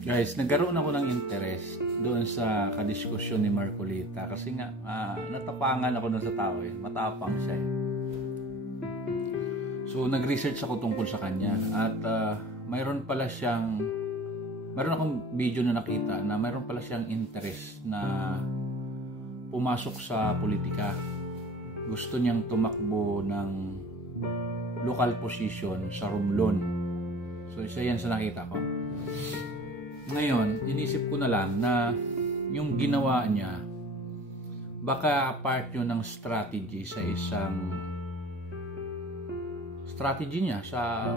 Guys, nagkaroon ako ng interest doon sa kadiskusyon ni Marcolita kasi nga natapangan ako doon sa tao eh. Matapang siya eh. So nag-research ako tungkol sa kanya at mayroon akong video na nakita na mayroon pala siyang interest na pumasok sa politika. Gusto niyang tumakbo ng local position sa Romblon. So isa yan sa nakita ko. Ngayon, inisip ko na lang na yung ginawa niya, baka part yun ng strategy sa strategy niya sa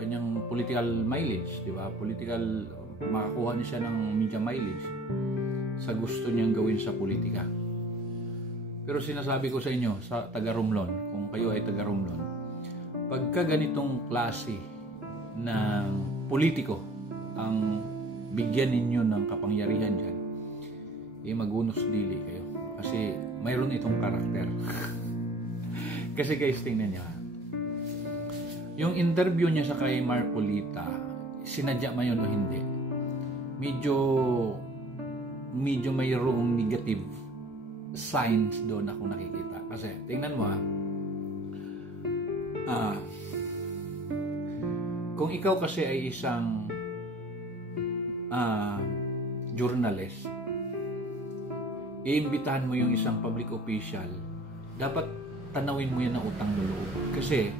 kanyang political mileage, di ba? Makakuha niya siya ng media mileage sa gusto niyang gawin sa politika. Pero sinasabi ko sa inyo, sa taga-Romblon, kung kayo ay taga-Romblon, pagka ganitong klase ng politiko ang bigyan ninyo ng kapangyarihan dyan, magunos dili kayo. Kasi mayroon itong karakter. Kasi guys, tingnan niya. Yung interview niya sa kay Marcolita, sinadya man yun o hindi, medyo mayroong negative signs doon ako nakikita. Kasi tingnan mo kung ikaw kasi ay isang journalist, iimbitahan mo yung isang public official, dapat tanawin mo yan ng utang na loob. Kasi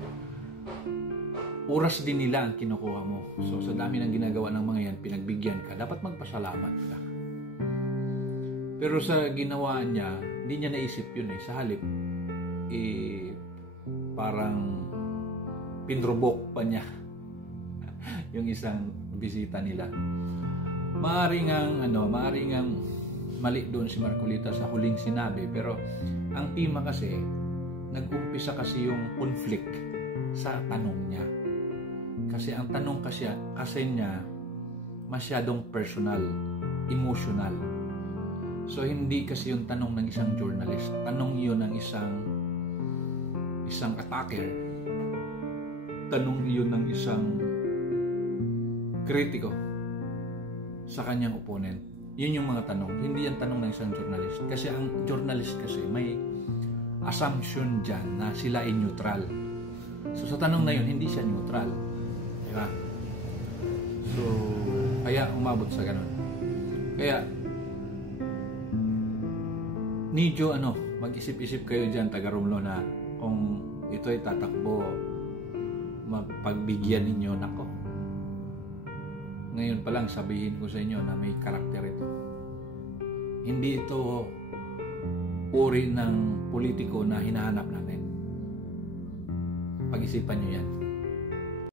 oras din nila ang kinukuha mo. So sa dami ng ginagawa ng mga yan, pinagbigyan ka, dapat magpasalamat ka. Pero sa ginawa niya, hindi niya naisip yun eh. Sa halip, parang pinrobok pa niya yung isang bisita nila. Maaring ang mali doon si Marcolita sa huling sinabi, pero ang tema kasi, nag-umpisa kasi yung conflict sa tanong niya. Kasi ang tanong kasi niya masyadong personal, emotional. So hindi kasi yung tanong ng isang journalist, tanong yun ng isang attacker, tanong yun ng isang kritiko sa kanyang opponent. Yun yung mga tanong, hindi yung tanong ng isang journalist. Kasi ang journalist kasi may assumption dyan na sila ay neutral. So sa tanong na yun, hindi siya neutral. Diba? So kaya umabot sa ganun. Kaya medyo mag-isip-isip kayo dyan, taga-Romblon, na kung ito ay tatakbo, magpagbigyan ninyo. Nako, ngayon pa lang sabihin ko sa inyo na may karakter ito. Hindi ito uri ng politiko na hinahanap natin. Pag-isipan nyo yan.